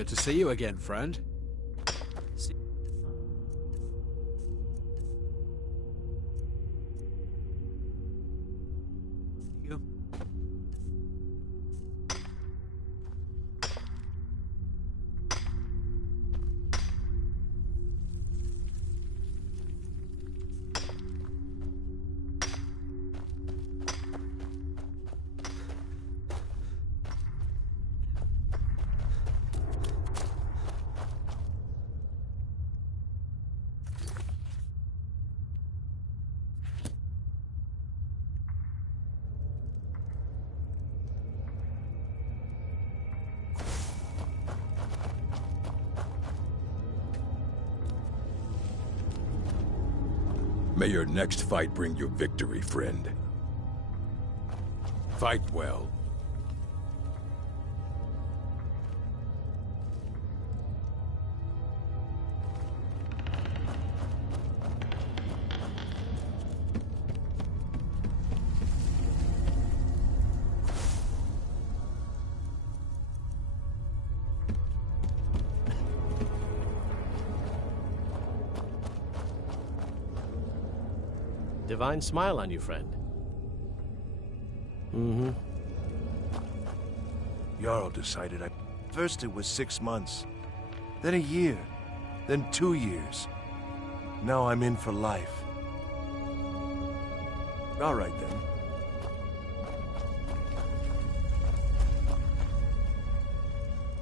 Good to see you again, friend. You. May your next fight bring you victory, friend. Fight well. Divine smile on you, friend. Mm-hmm. Jarl decided First it was 6 months, then a year, then 2 years. Now I'm in for life. All right then.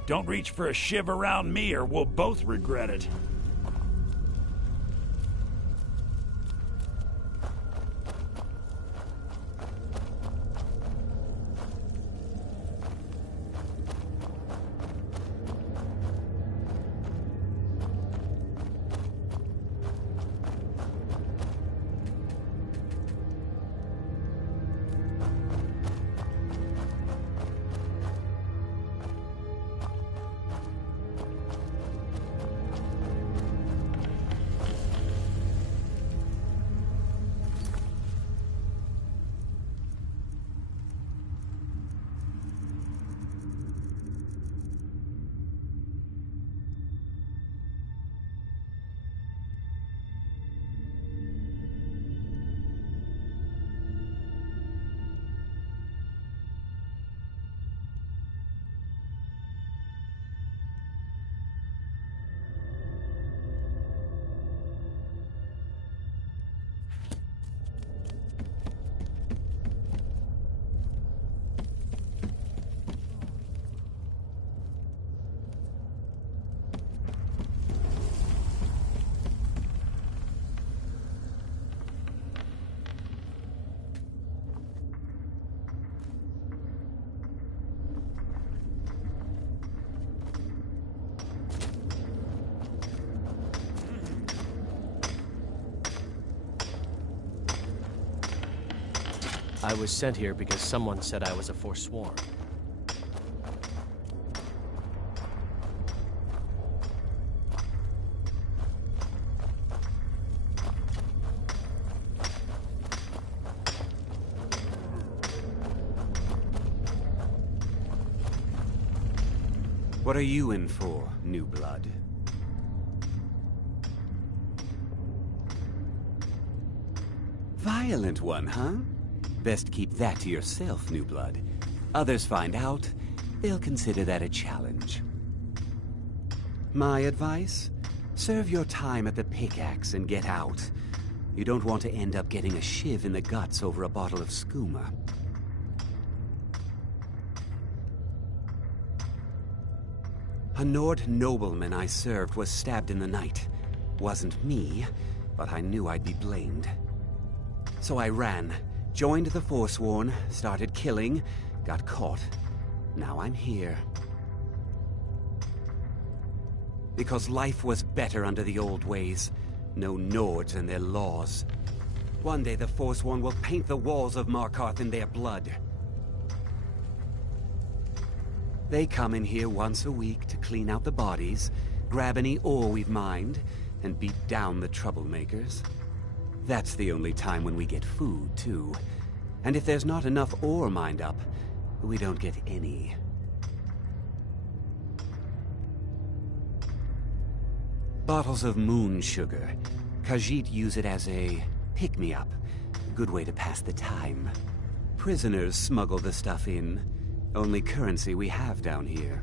Don't reach for a shiv around me or we'll both regret it. I was sent here because someone said I was a Forsworn. What are you in for, new blood? Violent one, huh? Best keep that to yourself, new blood. Others find out, they'll consider that a challenge. My advice? Serve your time at the pickaxe and get out. You don't want to end up getting a shiv in the guts over a bottle of skooma. A Nord nobleman I served was stabbed in the night. Wasn't me, but I knew I'd be blamed. So I ran, joined the Forsworn, started killing, got caught. Now I'm here. Because life was better under the old ways. No Nords and their laws. One day the Forsworn will paint the walls of Markarth in their blood. They come in here once a week to clean out the bodies, grab any ore we've mined, and beat down the troublemakers. That's the only time when we get food, too. And if there's not enough ore mined up, we don't get any. Bottles of moon sugar. Khajiit use it as a pick-me-up. Good way to pass the time. Prisoners smuggle the stuff in. Only currency we have down here.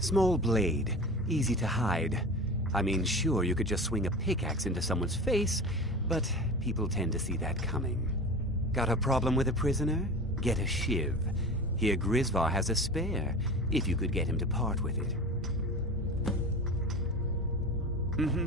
Small blade, easy to hide. I mean, sure, you could just swing a pickaxe into someone's face, but people tend to see that coming. Got a problem with a prisoner? Get a shiv. Here Grisvar has a spare, if you could get him to part with it. Mm-hmm.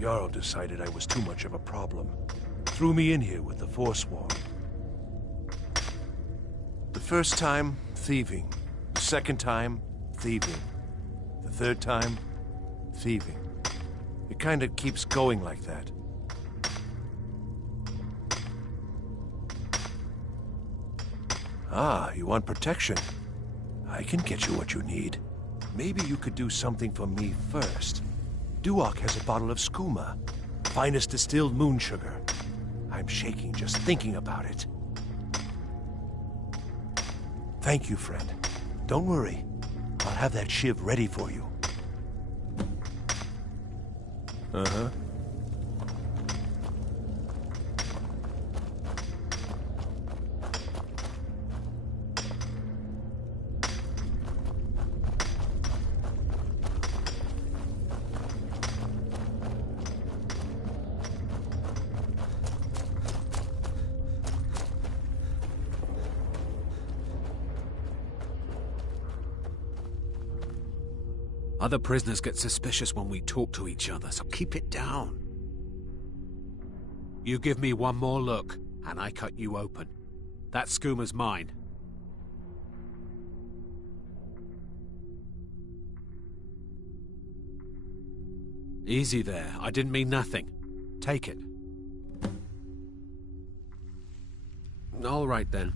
Jarl decided I was too much of a problem. Threw me in here with the Forsworn. The first time, thieving. The second time, thieving. The third time, thieving. It kind of keeps going like that. Ah, you want protection? I can get you what you need. Maybe you could do something for me first. Duak has a bottle of skooma, finest distilled moon sugar. I'm shaking just thinking about it. Thank you, friend. Don't worry. I'll have that shiv ready for you. Uh-huh. Other prisoners get suspicious when we talk to each other, so keep it down. You give me one more look, and I cut you open. That skooma's mine. Easy there. I didn't mean nothing. Take it. All right, then.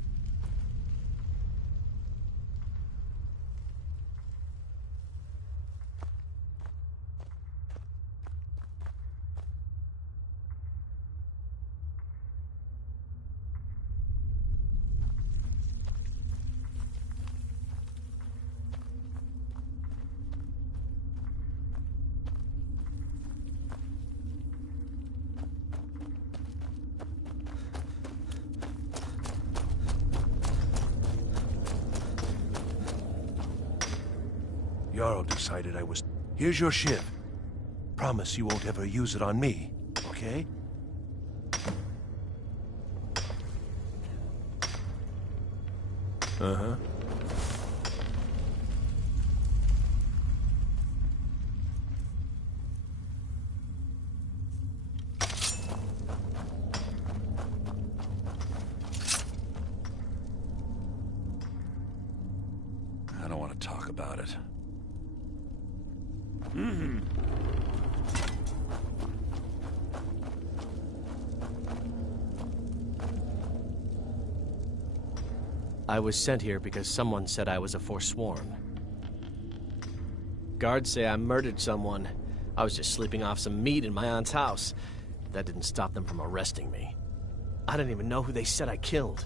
Jarl decided I was... Here's your shiv. Promise you won't ever use it on me, okay? Uh-huh. I don't want to talk about it. I was sent here because someone said I was a Forsworn. Guards say I murdered someone. I was just sleeping off some meat in my aunt's house. That didn't stop them from arresting me. I didn't even know who they said I killed.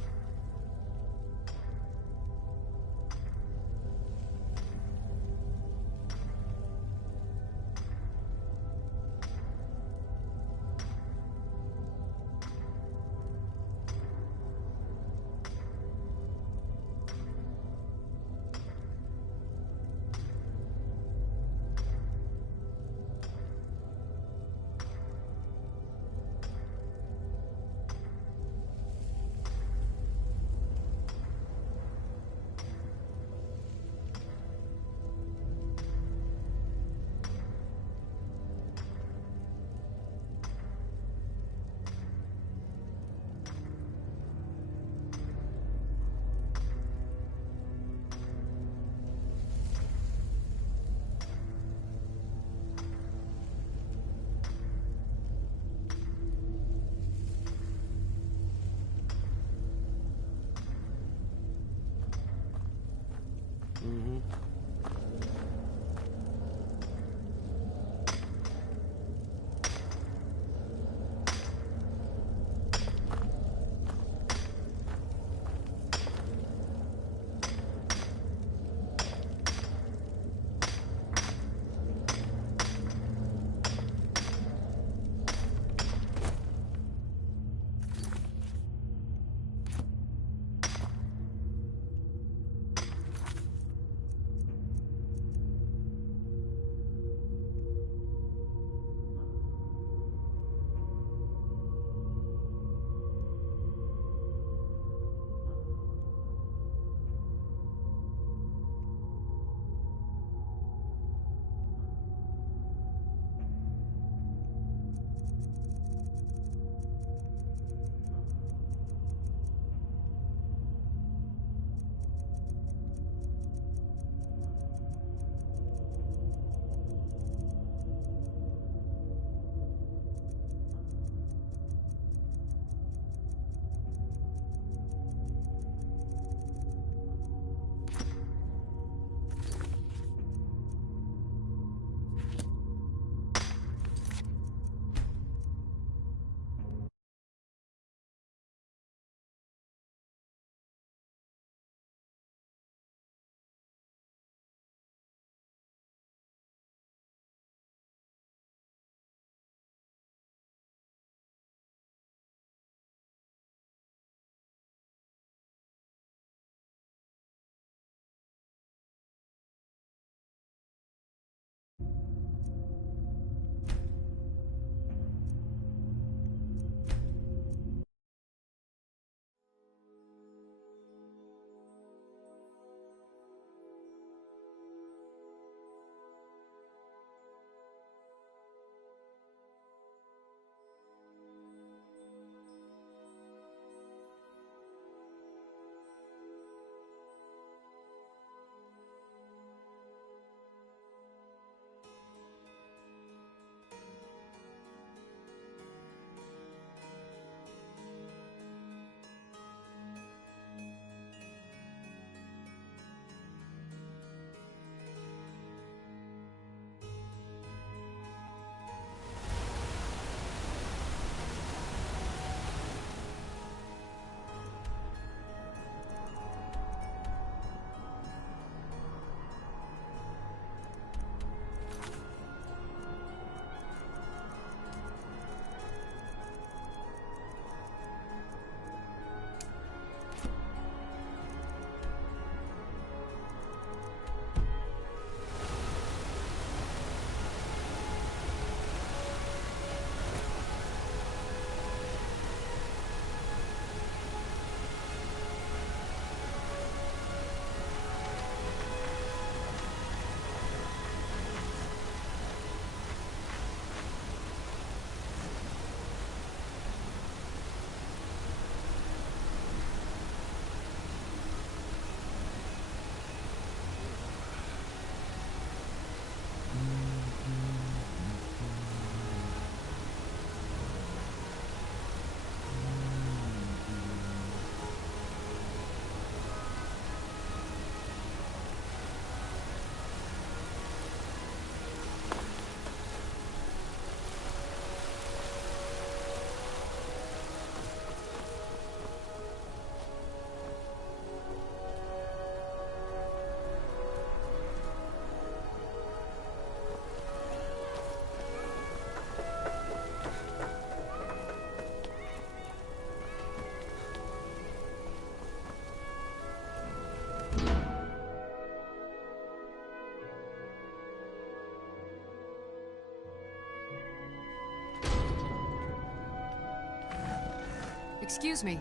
Excuse me.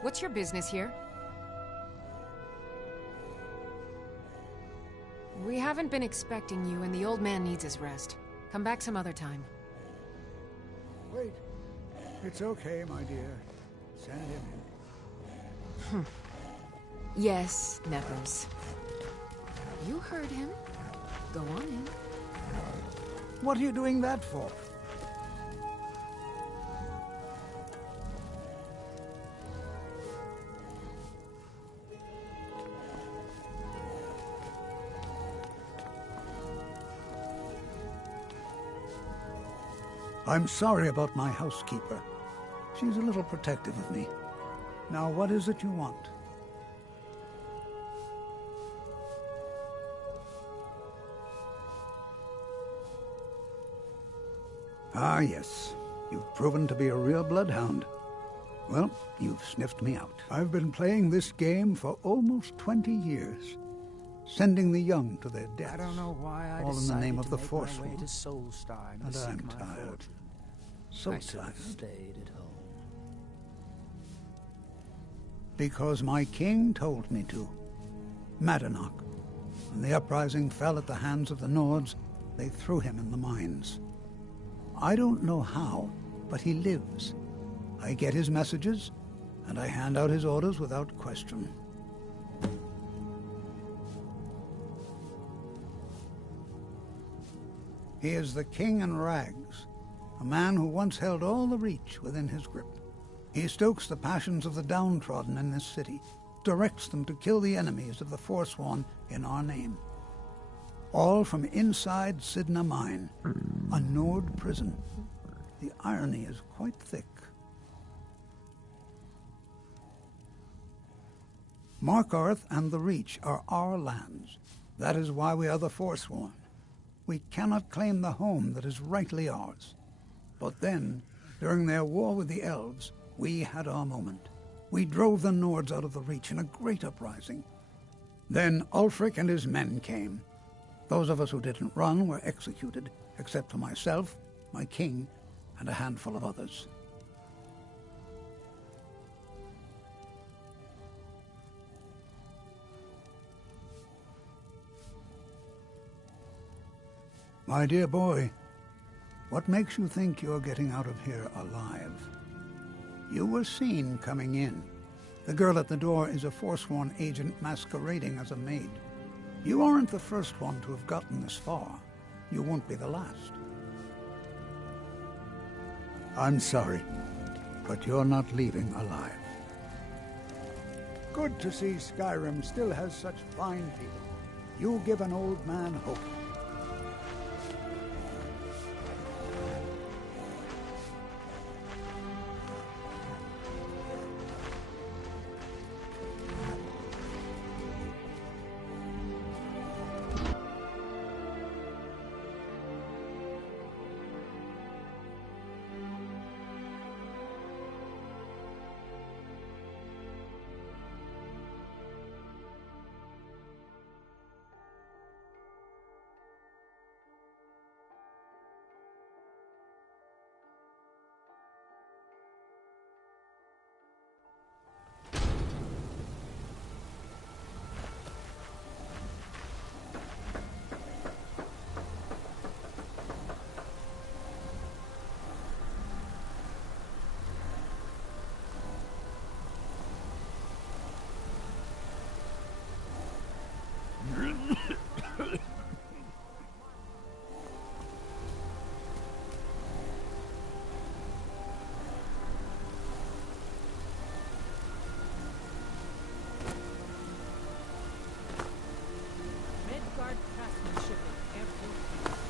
What's your business here? We haven't been expecting you, and the old man needs his rest. Come back some other time. Wait. It's okay, my dear. Send him in. Yes, Nevers. You heard him. Go on in. What are you doing that for? I'm sorry about my housekeeper. She's a little protective of me. Now, what is it you want? Ah, yes. You've proven to be a real bloodhound. Well, you've sniffed me out. I've been playing this game for almost 20 years, sending the young to their deaths. I don't know why I all in the name of the to Force make my way One. to Soulstar And seek I'm my tired. fortune. So I should have tired. stayed at home. Because my king told me to. Madanach. When the uprising fell at the hands of the Nords, they threw him in the mines. I don't know how, but he lives. I get his messages, and I hand out his orders without question. He is the king in rags, a man who once held all the Reach within his grip. He stokes the passions of the downtrodden in this city, directs them to kill the enemies of the Forsworn in our name. All from inside Sidna Mine, a Nord prison. The irony is quite thick. Markarth and the Reach are our lands. That is why we are the Forsworn. We cannot claim the home that is rightly ours. But then, during their war with the Elves, we had our moment. We drove the Nords out of the Reach in a great uprising. Then Ulfric and his men came. Those of us who didn't run were executed, except for myself, my king, and a handful of others. My dear boy, what makes you think you're getting out of here alive? You were seen coming in. The girl at the door is a Forsworn agent masquerading as a maid. You aren't the first one to have gotten this far. You won't be the last. I'm sorry, but you're not leaving alive. Good to see Skyrim still has such fine people. You give an old man hope. Midgard craftsmanship in every...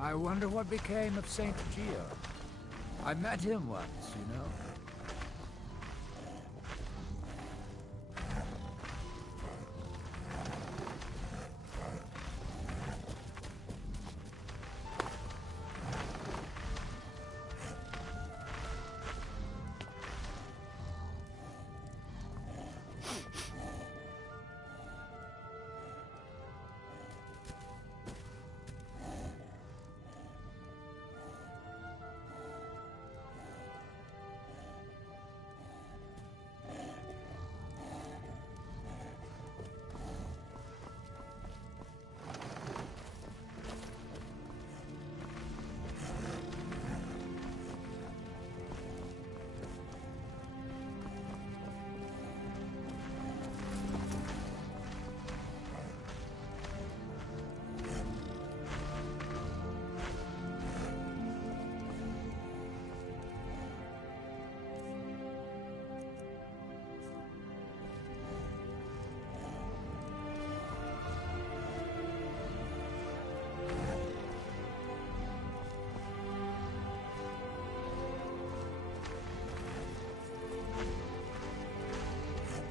I wonder what became of Saint Geo. I met him once, you know.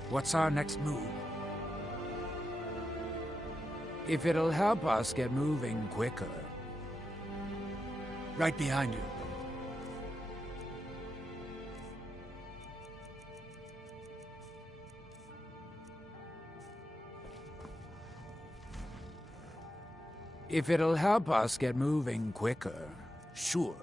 What's our next move? If it'll help us get moving quicker. Right behind you. If it'll help us get moving quicker, sure.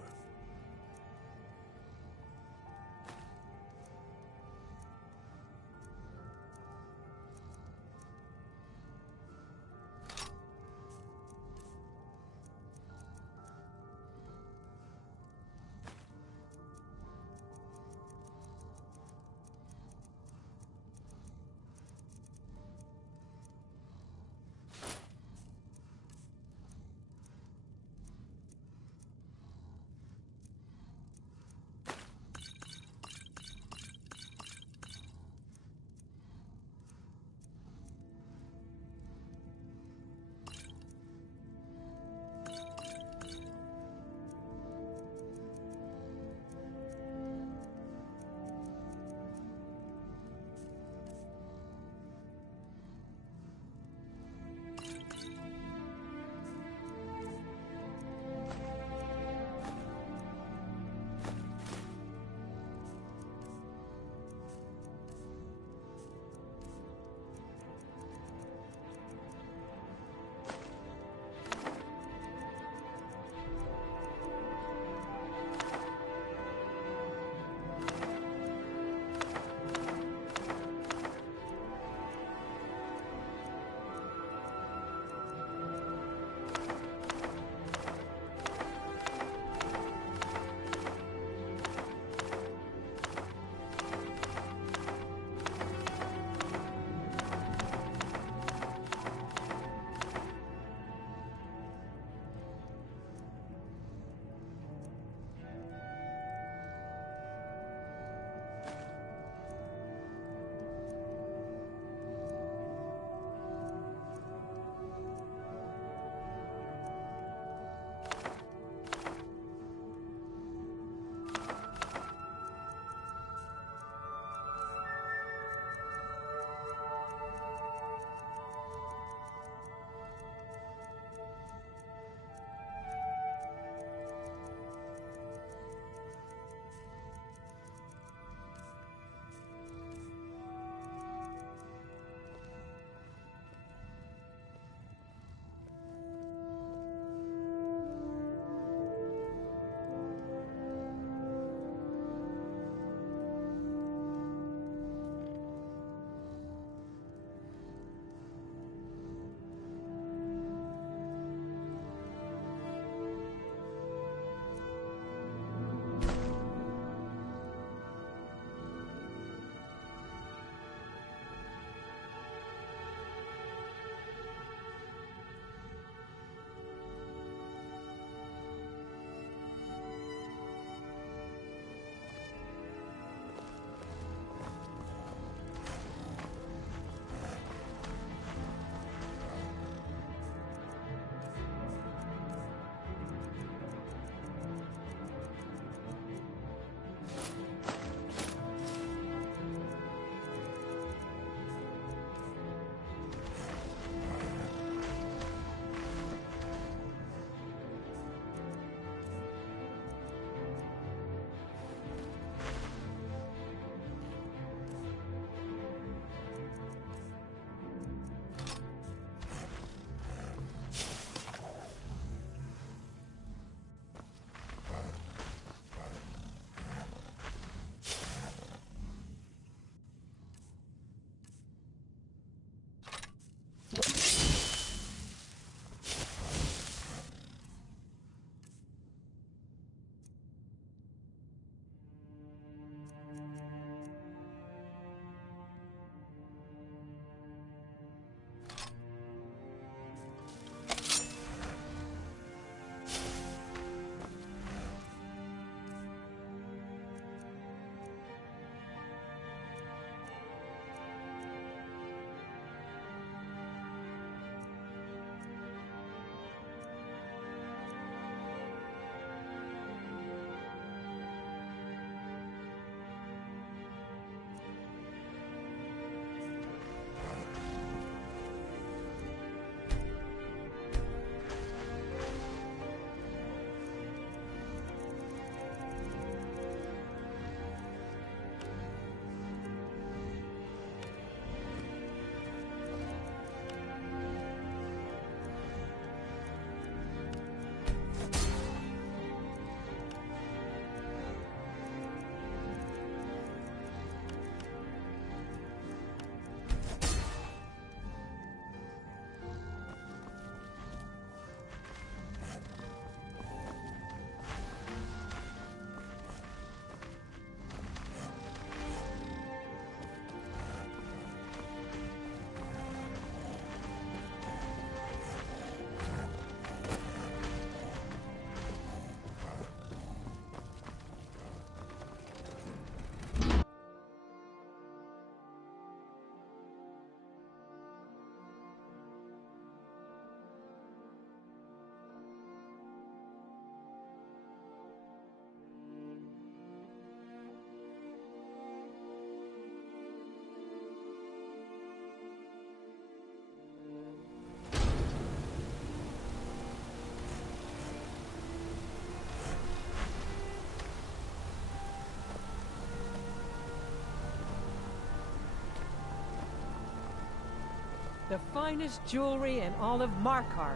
the finest jewelry in all of Markarth.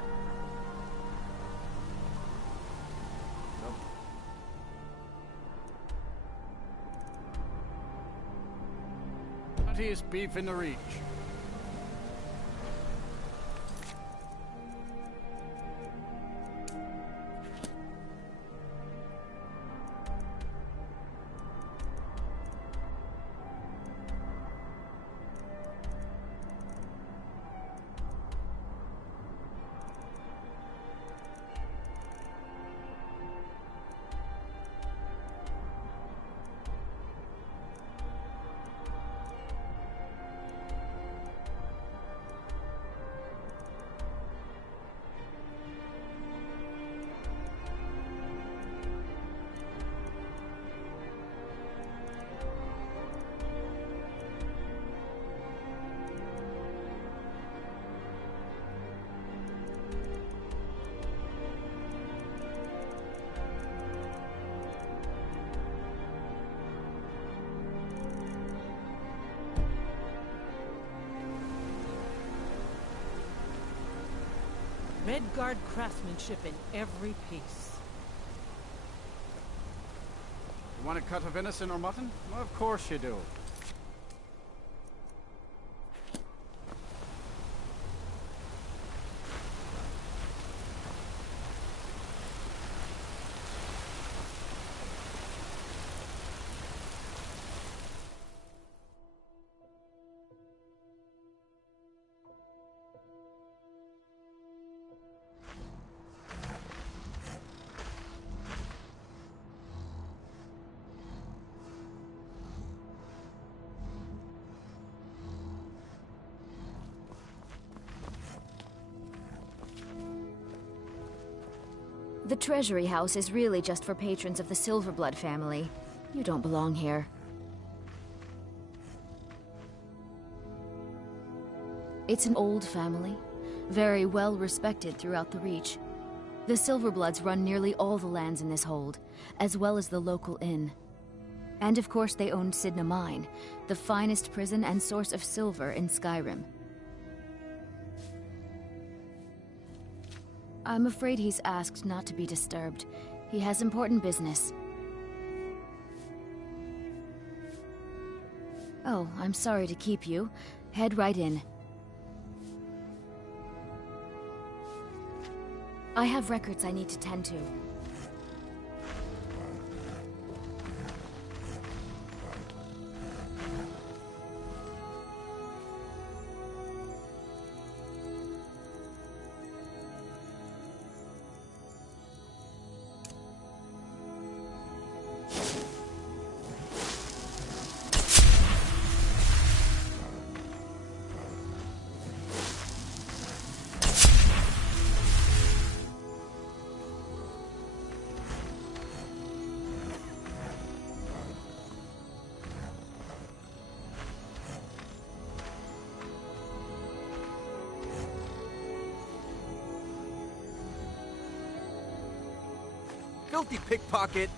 Nuttiest beef in the Reach. Redguard craftsmanship in every piece. You want a cut of venison or mutton? Well, of course you do. The Treasury House is really just for patrons of the Silverblood family. You don't belong here. It's an old family, very well respected throughout the Reach. The Silverbloods run nearly all the lands in this hold, as well as the local inn. And of course they owned Sidna Mine, the finest prison and source of silver in Skyrim. I'm afraid he's asked not to be disturbed. He has important business. Oh, I'm sorry to keep you. Head right in. I have records I need to tend to. Filthy pickpocket!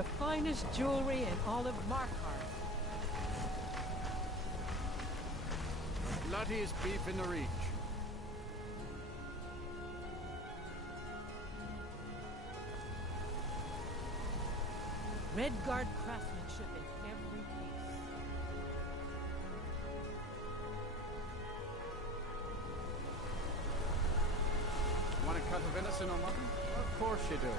The finest jewelry in all of Markarth. Bloodiest beef in the Reach. Redguard craftsmanship in every piece. Want a cut of venison or mutton? Of course you do.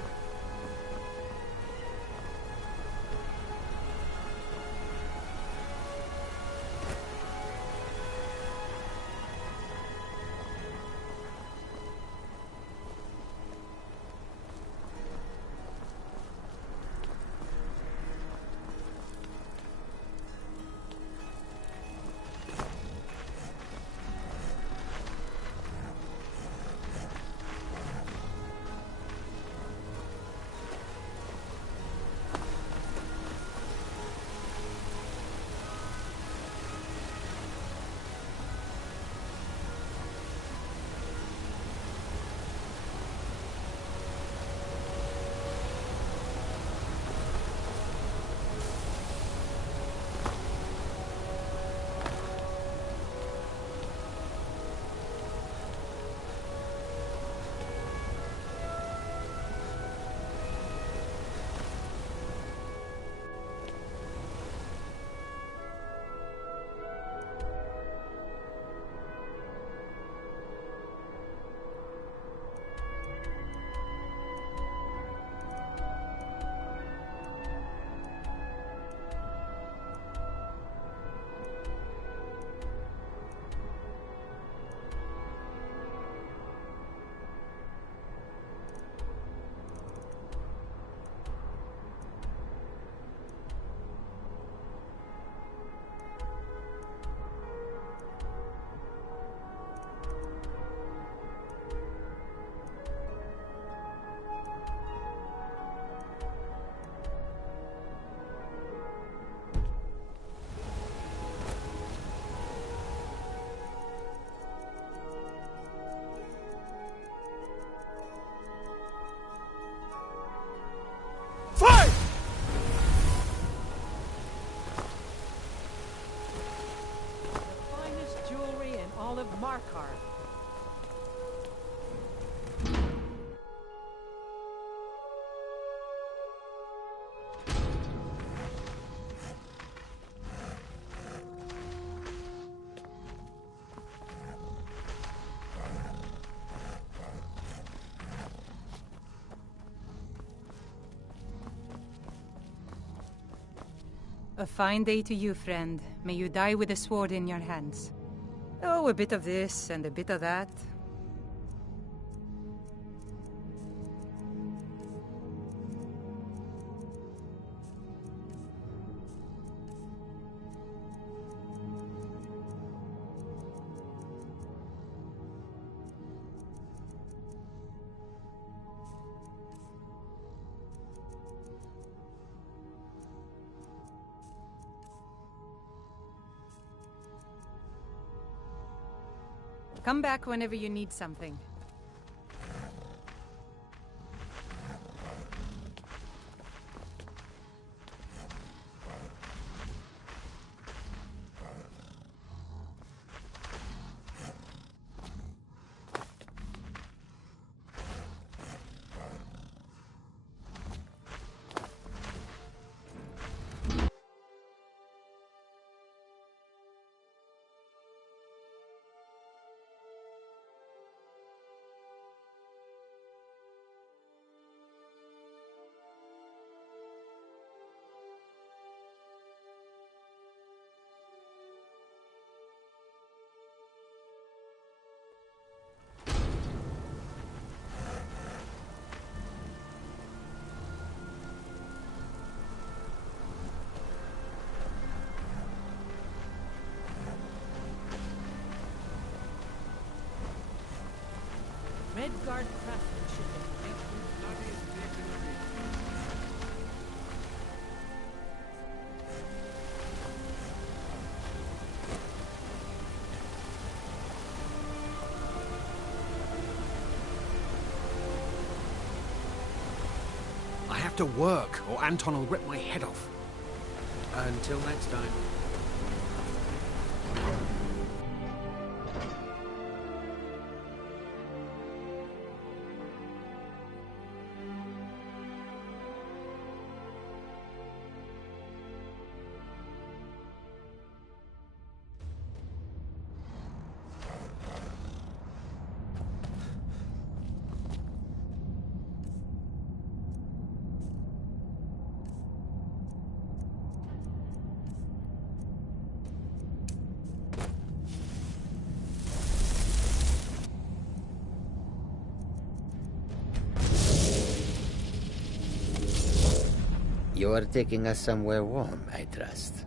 of Markarth. A fine day to you, friend. May you die with a sword in your hands. Oh, a bit of this and a bit of that. Come back whenever you need something. Redguard craftsmanship in every bloodiest beef in the region. I have have to work, or Anton will rip my head off. Until next time. You are taking us somewhere warm, I trust.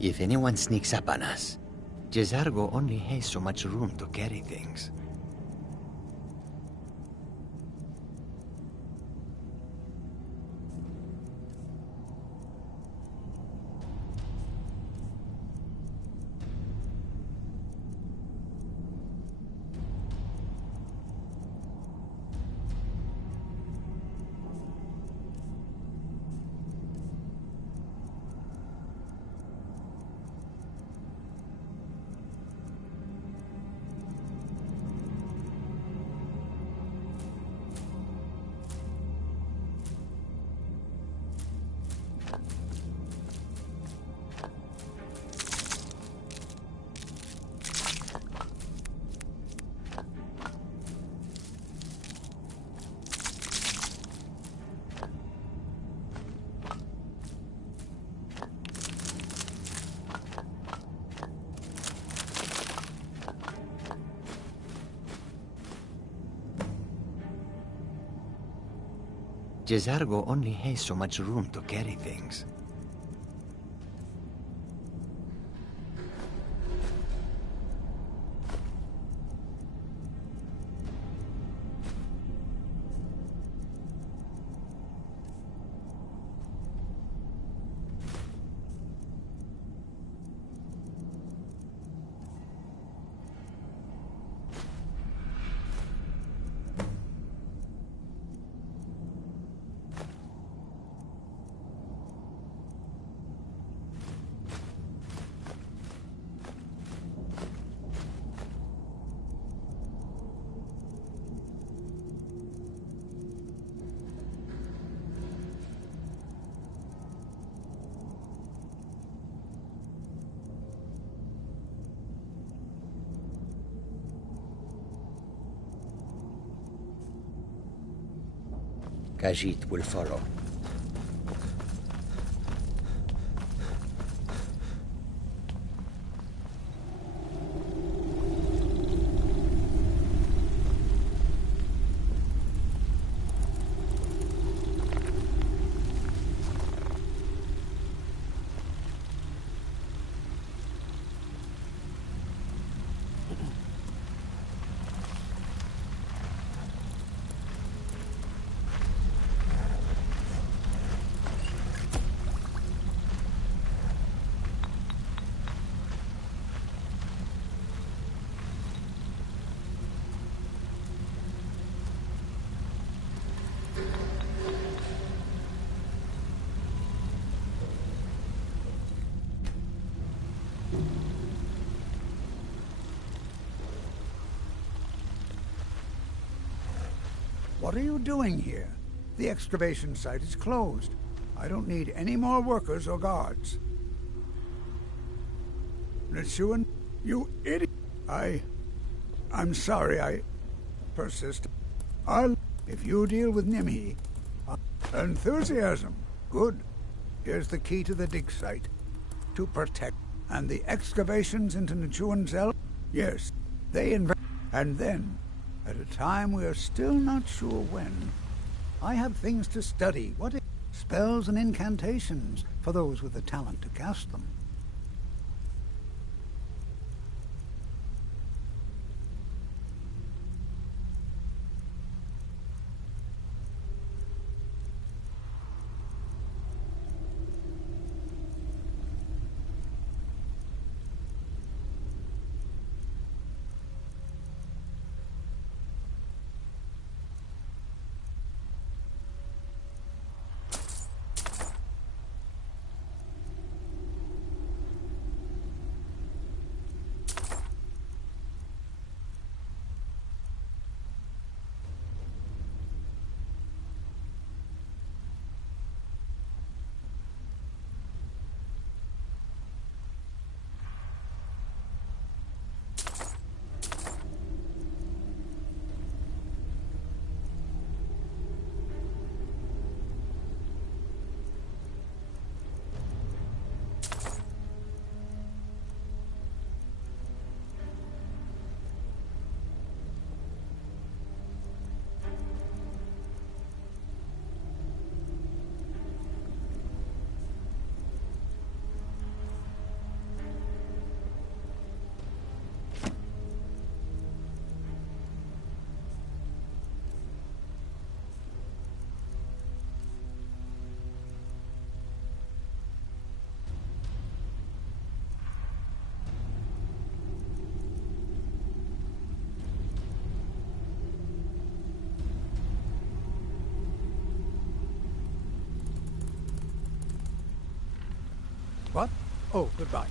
If anyone sneaks up on us, Jezargo only has so much room to carry things. Jezargo only has so much room to carry things. Khajiit will follow. What are you doing here? The excavation site is closed. I don't need any more workers or guards. Nichuan, you idiot! I'm sorry, I persist. If you deal with Nimhi... Enthusiasm. Good. Here's the key to the dig site. To protect. And the excavations into Nichuan's cell? Yes. They invest. And then, at a time we are still not sure when, I have things to study. What is spells and incantations for those with the talent to cast them. What? Oh, goodbye.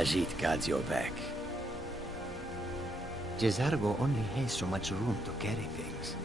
Khajiit guards your back. Jezargo only has so much room to carry things.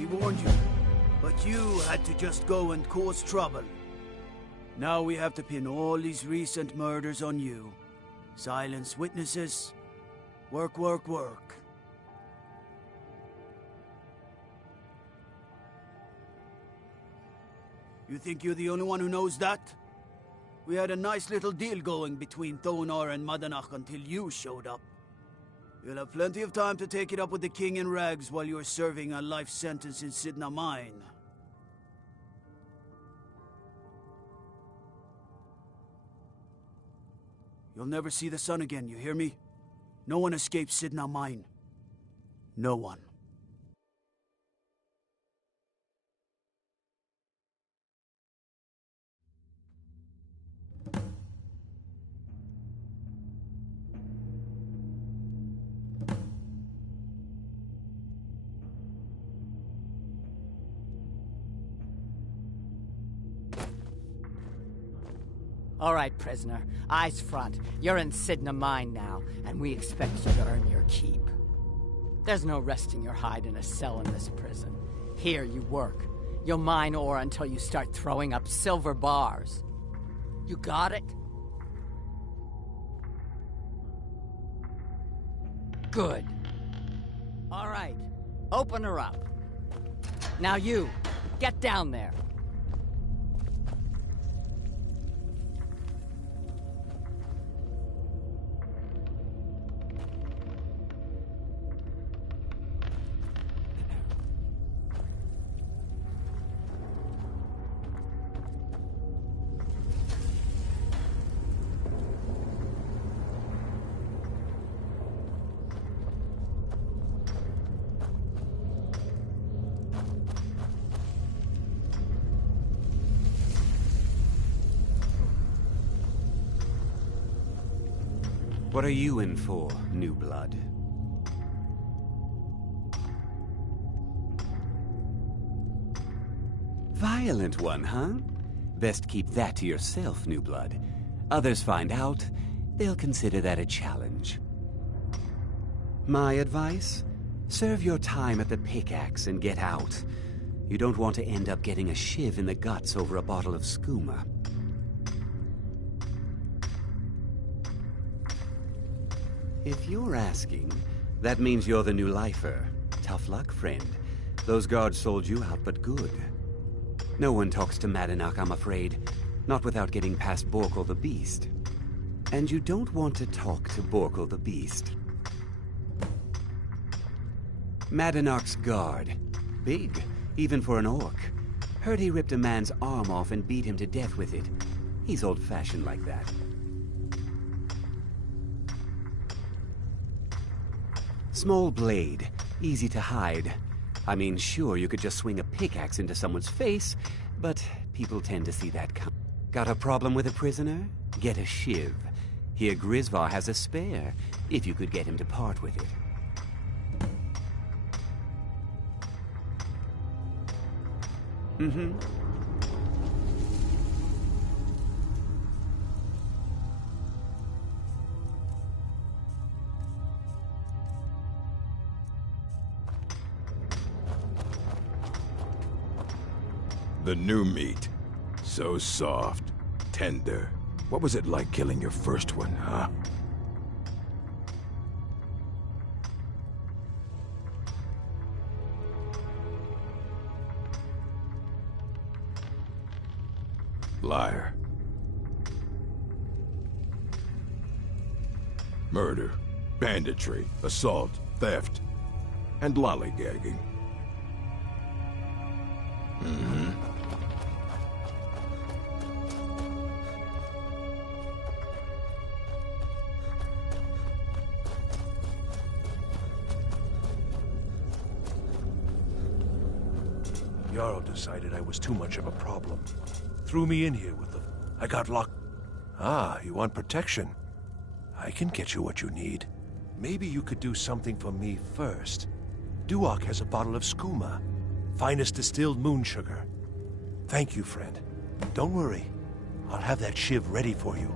We warned you, but you had to just go and cause trouble. Now we have to pin all these recent murders on you. Silence witnesses. Work, work, work. You think you're the only one who knows that? We had a nice little deal going between Thonar and Madanach until you showed up. You'll have plenty of time to take it up with the king in rags while you're serving a life sentence in Sidna Mine. You'll never see the sun again, you hear me? No one escapes Sidna Mine. No one. All right, prisoner. Eyes front. You're in Sidna Mine now, and we expect you to earn your keep. There's no resting your hide in a cell in this prison. Here you work. You'll mine ore until you start throwing up silver bars. You got it? Good. All right. Open her up. Now you, get down there. What are you in for, new blood? Violent one, huh? Best keep that to yourself, new blood. Others find out, they'll consider that a challenge. My advice? Serve your time at the pickaxe and get out. You don't want to end up getting a shiv in the guts over a bottle of skooma. If you're asking, that means you're the new lifer. Tough luck, friend. Those guards sold you out, but good. No one talks to Madanach, I'm afraid. Not without getting past Borkul the Beast. And you don't want to talk to Borkul the Beast. Madanach's guard. Big, even for an orc. Heard he ripped a man's arm off and beat him to death with it. He's old-fashioned like that. Small blade, easy to hide. I mean, sure, you could just swing a pickaxe into someone's face, but people tend to see that come. Got a problem with a prisoner? Get a shiv. Here Grisvar has a spare, if you could get him to part with it. Mm-hmm. The new meat. So soft, tender. What was it like killing your first one, huh? Liar. Murder, banditry, assault, theft, and lollygagging. Mm-hmm. Jarl decided I was too much of a problem. Threw me in here with them. I got locked. Ah, you want protection? I can get you what you need. Maybe you could do something for me first. Duak has a bottle of skooma. Finest distilled moon sugar. Thank you, friend. Don't worry. I'll have that shiv ready for you.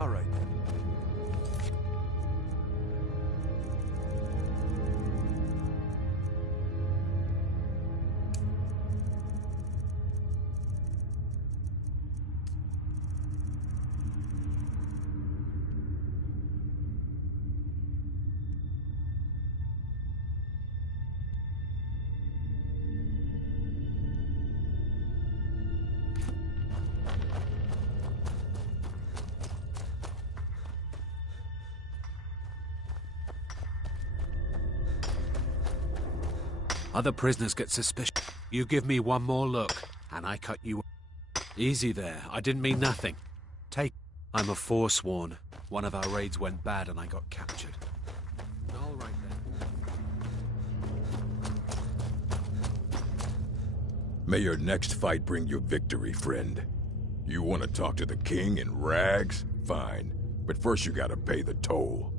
All right. Other prisoners get suspicious. You give me one more look, and I cut you. Easy there. I didn't mean nothing. I'm a forsworn. One of our raids went bad and I got captured. All right then. May your next fight bring you victory, friend. You want to talk to the king in rags? Fine. But first you gotta pay the toll.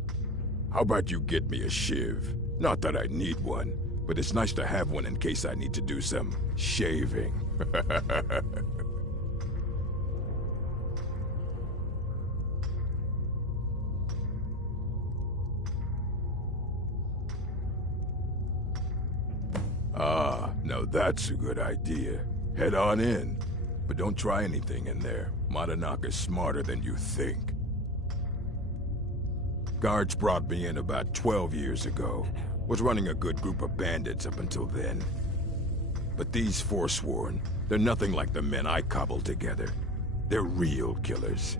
How about you get me a shiv? Not that I need one, but it's nice to have one in case I need to do some shaving. Ah, now that's a good idea. Head on in. But don't try anything in there. Madanaka's smarter than you think. Guards brought me in about 12 years ago. Was running a good group of bandits up until then. But these Forsworn, they're nothing like the men I cobbled together. They're real killers.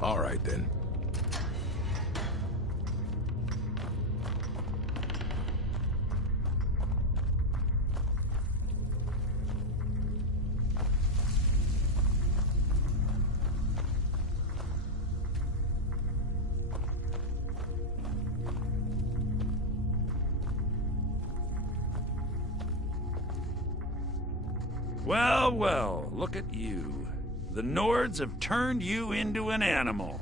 All right then. Well, well, look at you. The Nords have turned you into an animal.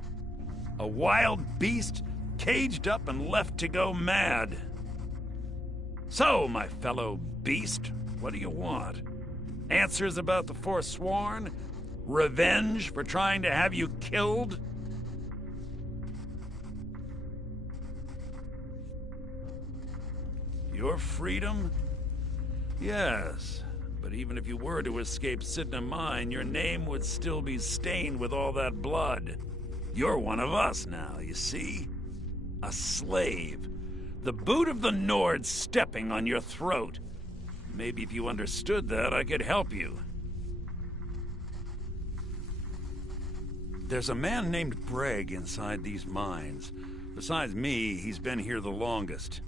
A wild beast, caged up and left to go mad. So, my fellow beast, what do you want? Answers about the Forsworn? Revenge for trying to have you killed? Your freedom? Yes. But even if you were to escape Sidna Mine, your name would still be stained with all that blood. You're one of us now, you see? A slave. The boot of the Nord stepping on your throat. Maybe if you understood that, I could help you. There's a man named Breg inside these mines. Besides me, he's been here the longest.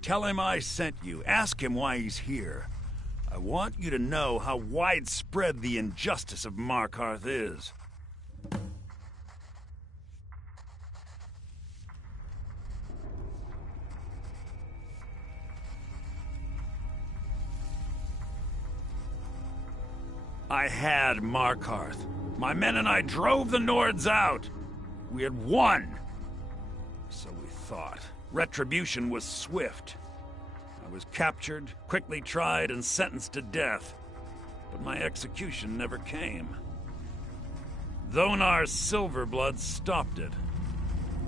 Tell him I sent you. Ask him why he's here. I want you to know how widespread the injustice of Markarth is. I had Markarth. My men and I drove the Nords out. We had won. So we thought. Retribution was swift. I was captured, quickly tried, and sentenced to death. But my execution never came. Dhonar's Silverblood stopped it.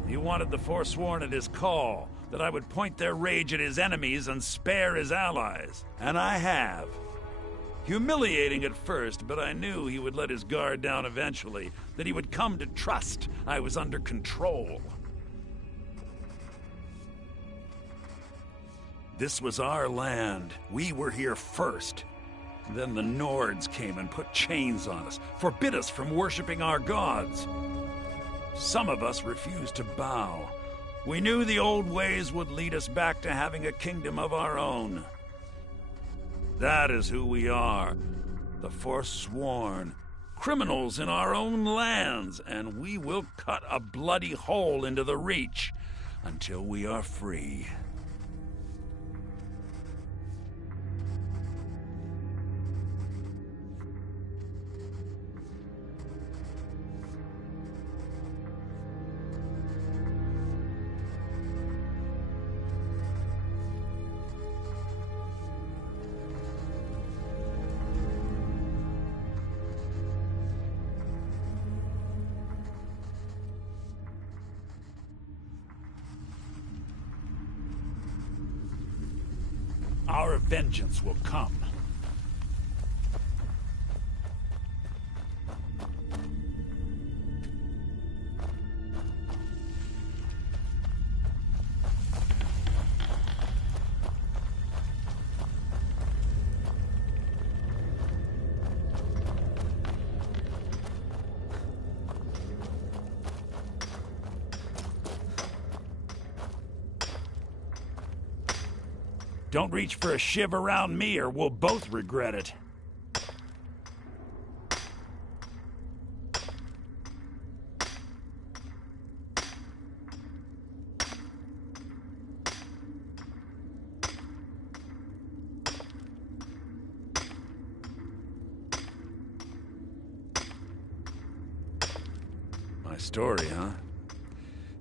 He wanted the Forsworn at his call, that I would point their rage at his enemies and spare his allies. And I have. Humiliating at first, but I knew he would let his guard down eventually, that he would come to trust I was under control. This was our land. We were here first. Then the Nords came and put chains on us, forbid us from worshipping our gods. Some of us refused to bow. We knew the old ways would lead us back to having a kingdom of our own. That is who we are. The Forsworn. Criminals in our own lands, and we will cut a bloody hole into the Reach until we are free. Our vengeance will come. Don't reach for a shiv around me or we'll both regret it. My story, huh?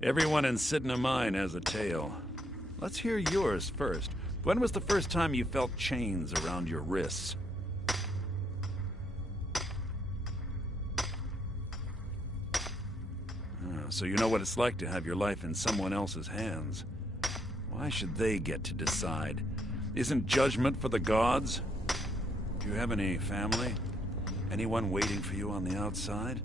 Everyone in Sidna Mine has a tale. Let's hear yours first. When was the first time you felt chains around your wrists? So you know what it's like to have your life in someone else's hands. Why should they get to decide? Isn't judgment for the gods? Do you have any family? Anyone waiting for you on the outside?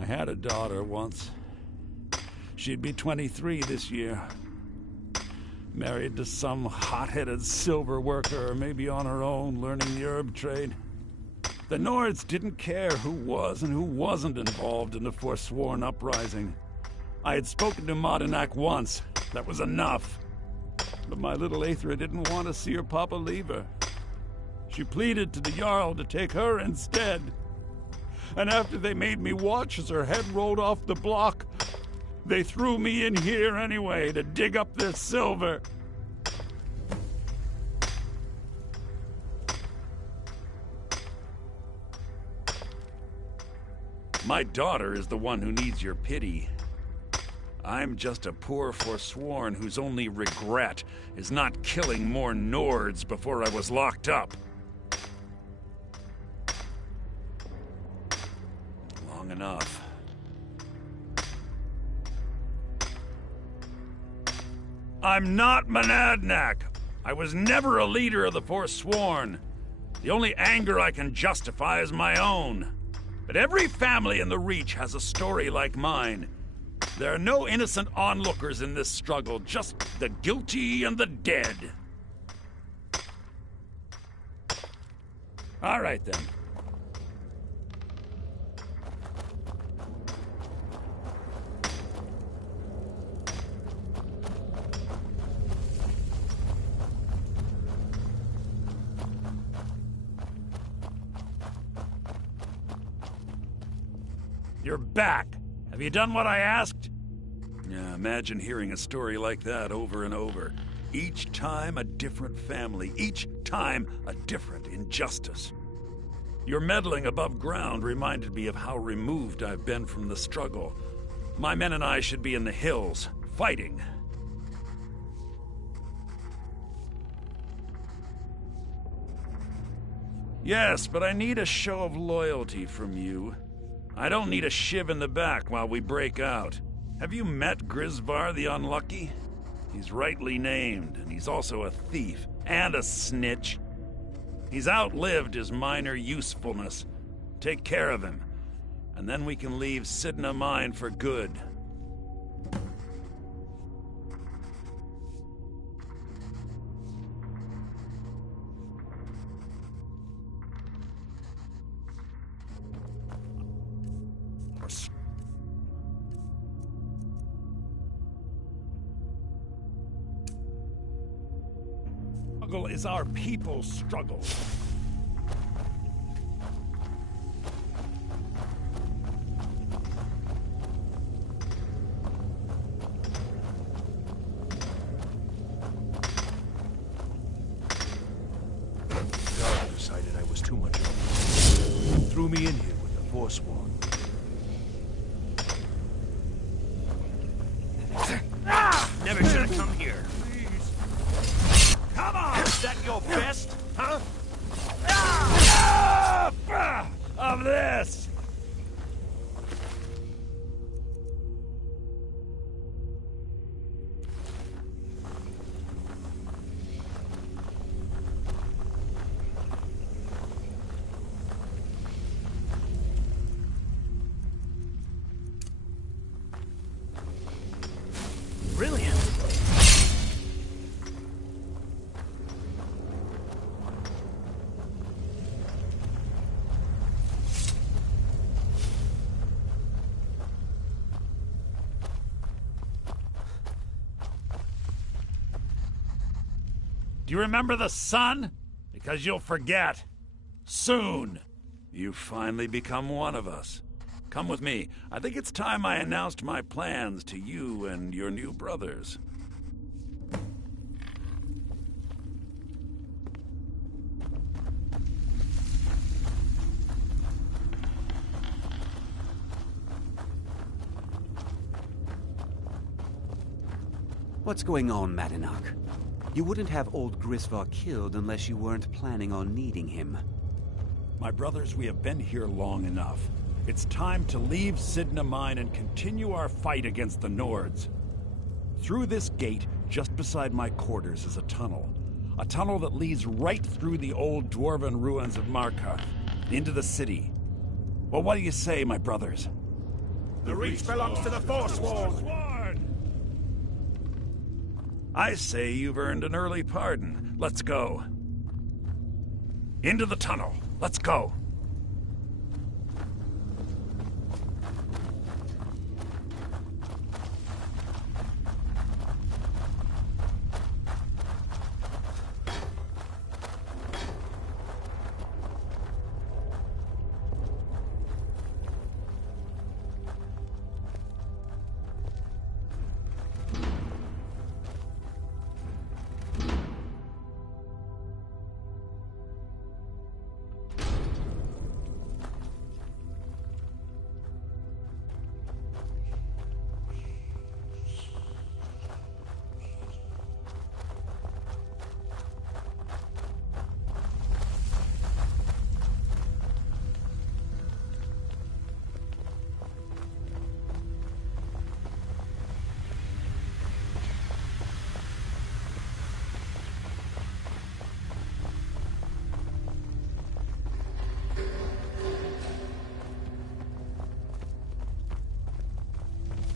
I had a daughter once. She'd be 23 this year. Married to some hot-headed silver worker, or maybe on her own, learning the herb trade. The Nords didn't care who was and who wasn't involved in the Forsworn uprising. I had spoken to Madanak once. That was enough. But my little Aethra didn't want to see her papa leave her. She pleaded to the Jarl to take her instead. And after they made me watch as her head rolled off the block, they threw me in here anyway to dig up their silver. My daughter is the one who needs your pity. I'm just a poor Forsworn whose only regret is not killing more Nords before I was locked up. Long enough. I'm not Monadnack. I was never a leader of the Forsworn. The only anger I can justify is my own. But every family in the Reach has a story like mine. There are no innocent onlookers in this struggle, just the guilty and the dead. All right, then. You're back. Have you done what I asked? Yeah, imagine hearing a story like that over and over. Each time a different family, each time a different injustice. Your meddling above ground reminded me of how removed I've been from the struggle. My men and I should be in the hills, fighting. Yes, but I need a show of loyalty from you. I don't need a shiv in the back while we break out. Have you met Grisvar the Unlucky? He's rightly named, and he's also a thief and a snitch. He's outlived his minor usefulness. Take care of him, and then we can leave Sidna Mine for good. Is our people's struggle. God decided I was too much of a... threw me in here with the Forsworn. Never should have come here. Come on! Is that your best? Huh? Of this! Do you remember the sun? Because you'll forget. Soon. You finally become one of us. Come with me. I think it's time I announced my plans to you and your new brothers. What's going on, Madanach? You wouldn't have old Grisvar killed unless you weren't planning on needing him. My brothers, we have been here long enough. It's time to leave Sidna Mine and continue our fight against the Nords. Through this gate, just beside my quarters, is a tunnel. A tunnel that leads right through the old dwarven ruins of Markarth, into the city. Well, what do you say, my brothers? The Reach belongs to the Forsworn! I say you've earned an early pardon. Let's go. Into the tunnel. Let's go.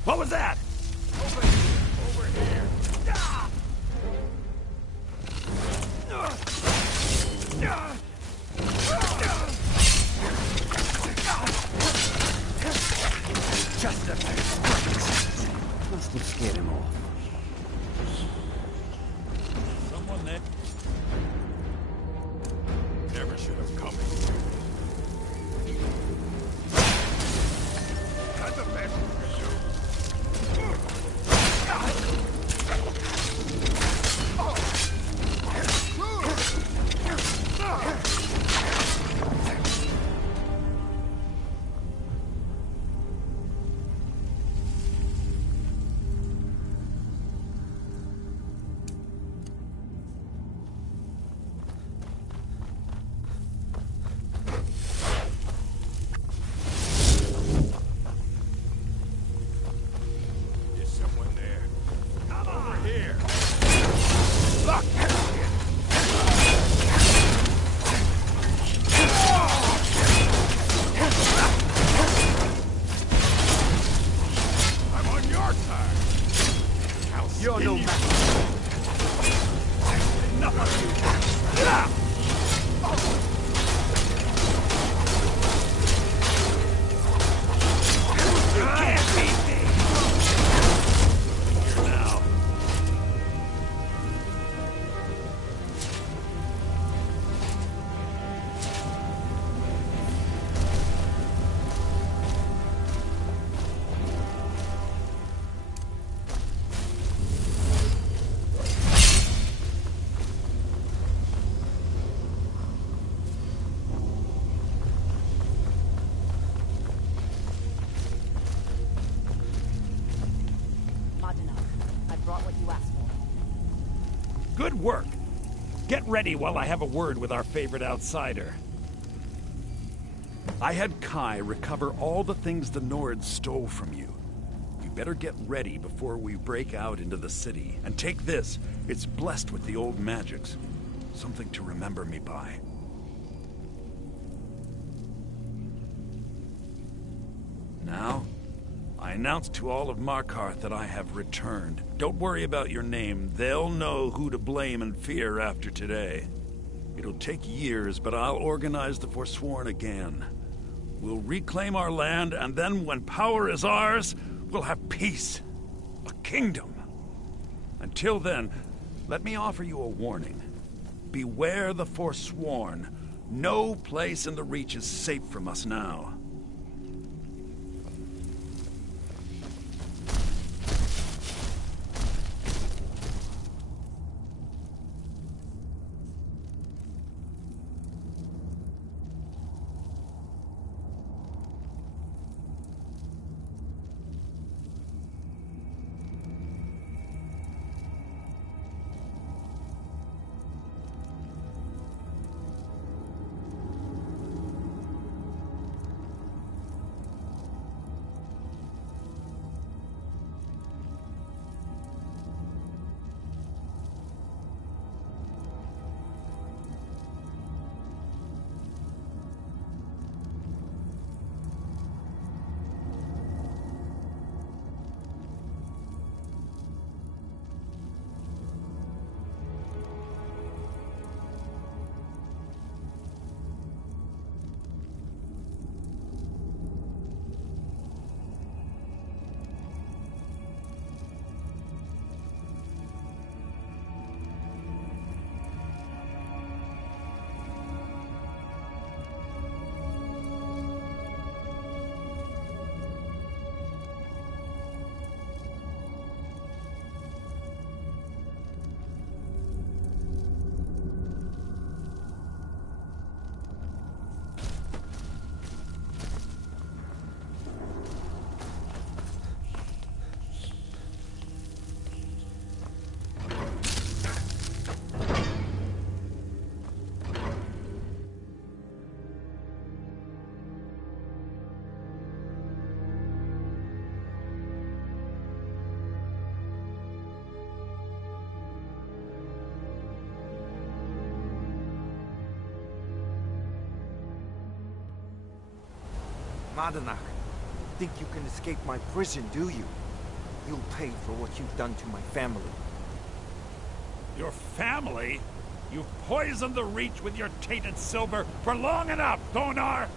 What was that? Over here. Just a must have scared him off. Someone there. Never should have come. That's the best for you. You're no match. Enough of you. You can't beat me. Here now. Good work. Get ready while I have a word with our favorite outsider. I had Kai recover all the things the Nords stole from you. You better get ready before we break out into the city. And take this. It's blessed with the old magics. Something to remember me by. Now, I announce to all of Markarth that I have returned. Don't worry about your name. They'll know who to blame and fear after today. It'll take years, but I'll organize the Forsworn again. We'll reclaim our land, and then when power is ours, we'll have peace. A kingdom. Until then, let me offer you a warning. beware the Forsworn. No place in the Reach is safe from us now. Madanach, think you can escape my prison, do you? You'll pay for what you've done to my family. Your family? You've poisoned the Reach with your tainted silver for long enough, Thonar!